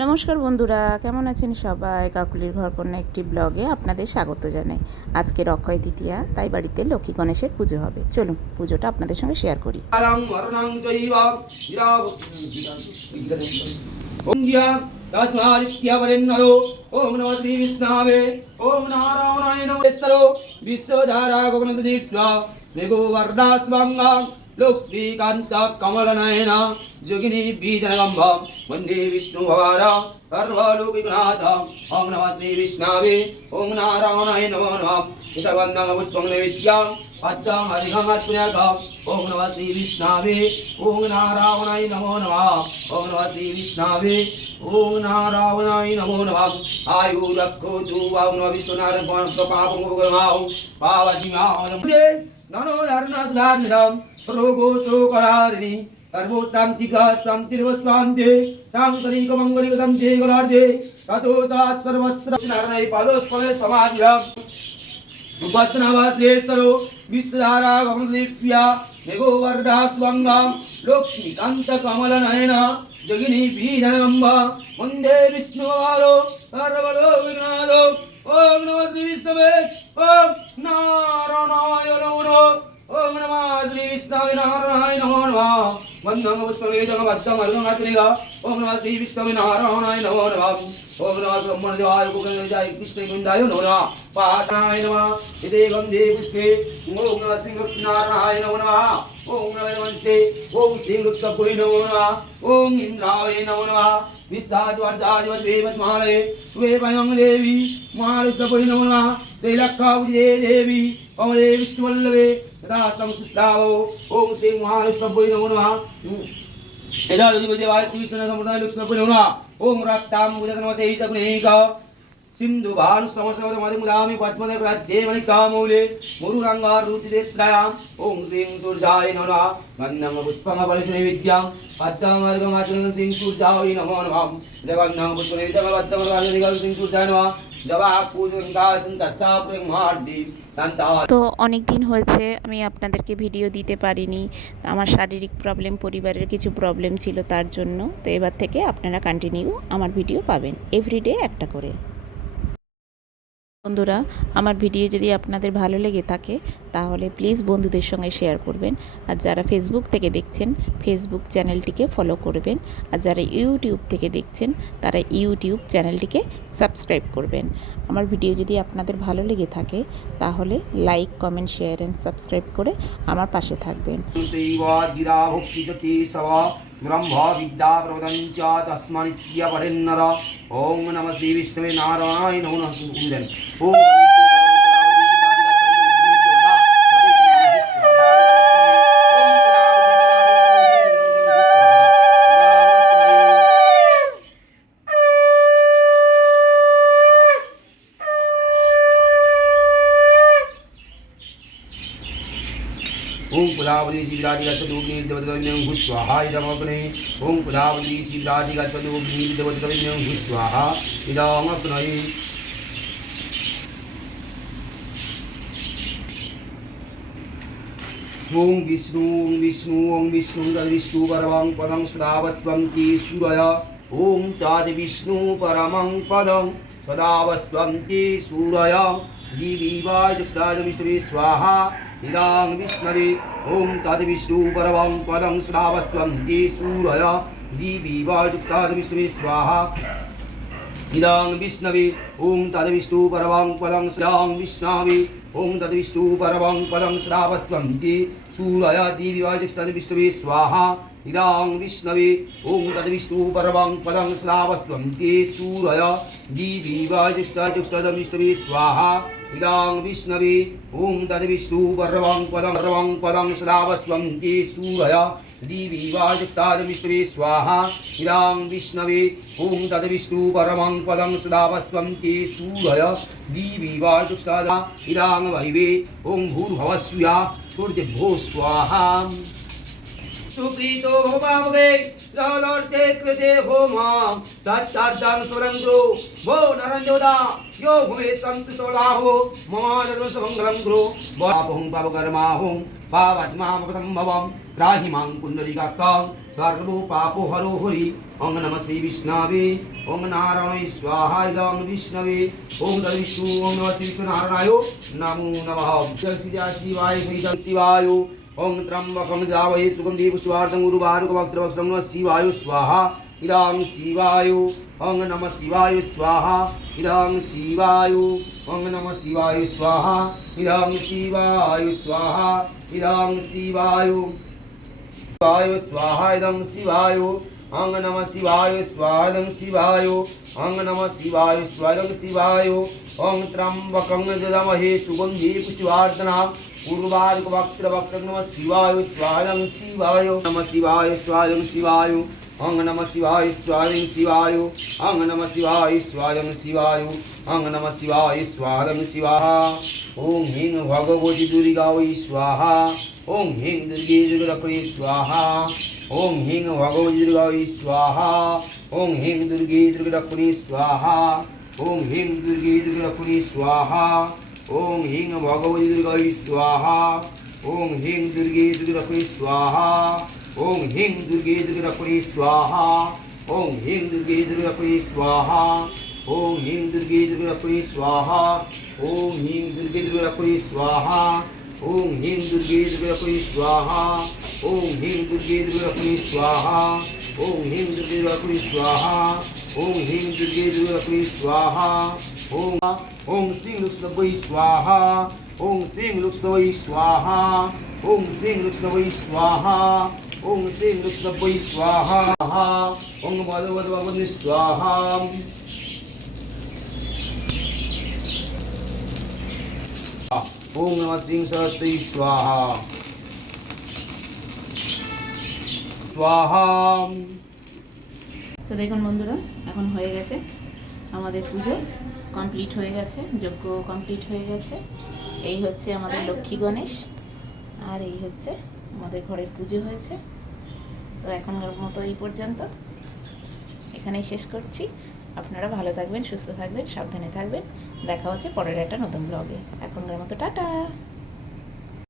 নমস্কার বন্ধুরা, কেমন আছেন সবাই? কাকুলির ঘরকন্যা একটি ব্লগে আপনাদের স্বাগত জানাই। আজকের অক্ষয় তৃতীয়া, তাই বাড়িতে লক্ষ্মী গণেশের পুজো হবে। চলুন পুজোটা আপনাদের সঙ্গে শেয়ার করি। ओम नमः श्री विष्णवे ओम नारायणाय नमः विश्वधारा गोपनदीर्ष्वा मेघो वर्णास्वांगं लक्ष्मीकान्त कमलनयना जोगिनी बीजनगम्भा वन्दे विष्णु भवारा सर्वलोकनाथ ओम नमः श्री विष्णवे ओम नारायणाय नमः विषगन्धं पुष्पं नैवेद्यं पद्मं हरिहंसपुण्यकं ओम नमः श्री विष्णवे ओम नारायणाय नमो नमः ओम नमः श्री विष्णवे ओम नारायणाय नमो नमः आयु रखो तु ओम नमः विष्णु नारायण पापं उपगमाओ पावतिमाओ ननो धर्मधार्मिदं रोगो शोकरारिणी सर्वोत्तान्तिकास्तान्तिर्वस्वान्ते शान्तरिकमङ्गलिकसन्ते गणार्थे ततो सात् सर्वत्र नारायण पादोस्पदे समाधियम् उपत्नवासेश्वरो विश्वधारा गमनदीप्या मेघो वर्धास्वङ्गं लक्ष्मीकान्तकमलनयना जगिनी बीजनगम्भा वन्दे विष्णुवारो सर्वलोकनाथो ओम नमः श्री विष्णवे ओम नारायणाय नमः ओम नमः श्री विष्णवे नारायणाय नमः वन्दं पुष्पमेजं वद्दं अर्घमात्रिगा ओम नमः श्री विष्णवे नारायणाय नमः ओम नमः ब्रह्मदेवाय गोविन्दाय कृष्णगोविन्दाय नमः पाठाय नमः इति गन्धे पुष्पे ओम नमः श्री लक्ष्मीनारायणाय नमः ओम नमः नमस्ते ओम श्री लक्ष्मी नमः ओम इंद्राय नमः विश्वाद्वार्धादिवद्वेवस्मालये स्वेपयं देवी महालक्ष्मी नमः त्रैलक्ष्यावुजे देवी कमले विष्णुवल्लभे तदास्तं सुस्तावो ओम श्री महालक्ष्मी नमः यदा देवाय श्री विष्णु समुदाय लक्ष्मी नमः ओम रक्तां मुदनमसे सगुणैका सिन्धुभानु समसौर मधुमुदामि पद्मने राज्ये मणिकामूले मुरुरंगार रुचिदेश्रयाम् ओम श्रीं सूर्याय नमः गन्धं पुष्पं फलनैवेद्यं पद्ममार्गमाचरणं श्रीं सूर्याय नमो नमः देवगन्धं पुष्पनैवेद्यं पद्ममार्गमाचरणं श्रीं सूर्याय नमः जवा पूजन गायन तस्साप्रेम मार्दी তো অনেক দিন হয়েছে আমি আপনাদেরকে ভিডিও দিতে পারিনি। আমার শারীরিক প্রবলেম, পরিবারের কিছু প্রবলেম ছিল, তার জন্য। তো এবার থেকে আপনারা কন্টিনিউ আমার ভিডিও পাবেন, এভরিডে একটা করে। বন্ধুরা, আমার ভিডিও যদি আপনাদের ভালো লেগে থাকে তাহলে প্লিজ বন্ধুদের সঙ্গে শেয়ার করবেন। আর যারা ফেসবুক থেকে দেখছেন ফেসবুক চ্যানেলটিকে ফলো করবেন। আর যারা ইউটিউব থেকে দেখছেন তারা ইউটিউব চ্যানেলটিকে সাবস্ক্রাইব করবেন। আমার ভিডিও যদি আপনাদের ভালো লেগে থাকে তাহলে like, comment, share and subscribe করে আমার পাশে থাকবেন। ब्रह्म विद्या प्रवदंच तस्मानित्य परेन्नर ओम नमः श्री विष्णवे नारायणाय नमः ओम ओम पुलावली शिवराजी गच्छतुग्नि देवतगविन्यं भूस्वाहा इदमग्ने ओम पुलावली शिवराजी गच्छतुग्नि देवतगविन्यं भूस्वाहा इदमग्ने ओम विष्णु तद्विष्णु परमं पदं सदावस्वन्ति सूरय ओम तद्विष्णु परमं पदं सदावस्वन्ति सूरय दिवीवाय जक्षाजमिष्टवे स्वाहा इदां विष्णवे ओम तद्विष्णु परमं पदं सदावस्वन्ति सूरय दिवीवाय जक्षाजमिष्टवे स्वाहा इदां विष्णवे ओम तद्विष्णु परमं पदं सदां विष्णवे ओम तद्विष्णु परमं पदं सदावस्वन्ति सूरय दिवीवाय जक्षाजमिष्टवे स्वाहा इदां विष्णवे ओम तद्विष्णु परमं पदं सदावस्वन्ति सूरय दिवीवाय जक्षाजमिष्टवे स्वाहा इदां विष्णवे ओम तद्विष्णु परमं पदं सदावस्वन्ति सूरय दिवीवाय जक्षाजमिष्टवे स्वाहा इदां विष्णवे ओम तद्विष्णु परमं पदं सदावस्वन्ति सूरय दिवीवाय जक्षाज इदां वैवे ओम भूर्भुवस्सुया सूर्यभो स्वाहा सुकृतो भवामहे सदर्थे कृते होमा तत्तार्दं सुरंग्रो भो नरंजोदा यो भूमे संतु सोलाहो ममादर्व समंगलं ग्रो पापहं पापकर्माहं पावत्मामपसंभवं त्राहि मां पुण्डरीकाक्षां सर्वो पापो हरो हरि ओम नमः श्री विष्णवे ओम नारायणाय स्वाहा इदं विष्णवे ओम विष्णु ओम नमः श्री विष्णुनारायणाय नमो नमः जय श्री शिवाय श्री शिवाय ओम त्र्यंबकं जावहे सुगंधि पुष्पार्धं उर्वारुकवक्त्रवक्त्रं नमः शिवाय स्वाहा इदं शिवाय ओम नमः शिवाय स्वाहा इदं शिवाय ओम नमः शिवाय स्वाहा इदं शिवाय स्वाहा इदं शिवाय शिवाय स्वाहा इदं शिवाय ओम नमः शिवाय स्वाहा इदं शिवाय ओम नमः शिवाय स्वाहा इदं शिवाय ओम त्र्यंबकं यजामहे सुगंधि पुष्पार्चना उर्वारुकवक्त्रवक्त्रं नमः शिवाय स्वाहा इदं शिवाय नमः शिवाय स्वाहा इदं शिवाय ओम नमः शिवाय स्वाहा इदं शिवाय ओम नमः शिवाय स्वाहा इदं शिवाय ओम नमः शिवाय स्वाहा इदं शिवाहा ओम ह्रीं भगवती दुर्गा वै स्वाहा ओम ह्रीं दुर्गे दुर्गाप्रिये स्वाहा ओम ह्रीं भगवती दुर्गा वै स्वाहा ओम ह्रीं दुर्गे दुर्गाप्रिये स्वाहा ओम ह्रीं दुर्गे दुर्गाप्रिये स्वाहा ओम ह्रीं भगवती दुर्गा वै स्वाहा ओम ह्रीं दुर्गे दुर्गाप्रिये स्वाहा ओम ह्रीं दुर्गे दुर्गाप्रिये स्वाहा ओम ह्रीं दुर्गे दुर्गाप्रिये स्वाहा ओम ह्रीं दुर्गे दुर्गाप्रिये स्वाहा ओम ह्रीं दुर्गे दुर्गाप्रिये स्वाहा ओम ह्रीं दुर्गे दुर्गाप्रिये स्वाहा ओम ह्रीं दुर्गे दुर्गाप्रिये स्वाहा ओम ह्रीं दुर्गे दुर्गाप्रिये स्वाहा ओम ह्रीं दुर्गे दुर्गाप्रिये स्वाहा ओम श्रीं लक्ष्मी स्वाहा ओम श्रीं लक्ष्मी स्वाहा ओम श्रीं लक्ष्मी स्वाहा ओम श्रीं लक्ष्मी स्वाहा ओम भगवती स्वाहा ओम नमः श्रीं सरस्वती स्वाहा स्वाहा তো দেখুন বন্ধুরা, এখন হয়ে গেছে আমাদের পুজো কমপ্লিট হয়ে গেছে, যজ্ঞ কমপ্লিট হয়ে গেছে। এই হচ্ছে আমাদের লক্ষ্মী গণেশ, আর এই হচ্ছে আমাদের ঘরের পুজো হয়েছে। তো এখনকার মতো এই পর্যন্ত, এখানেই শেষ করছি। আপনারা ভালো থাকবেন, সুস্থ থাকবেন, সাবধানে থাকবেন। দেখা হচ্ছে পরের একটা নতুন ব্লগে। এখনকার মতো টাটা।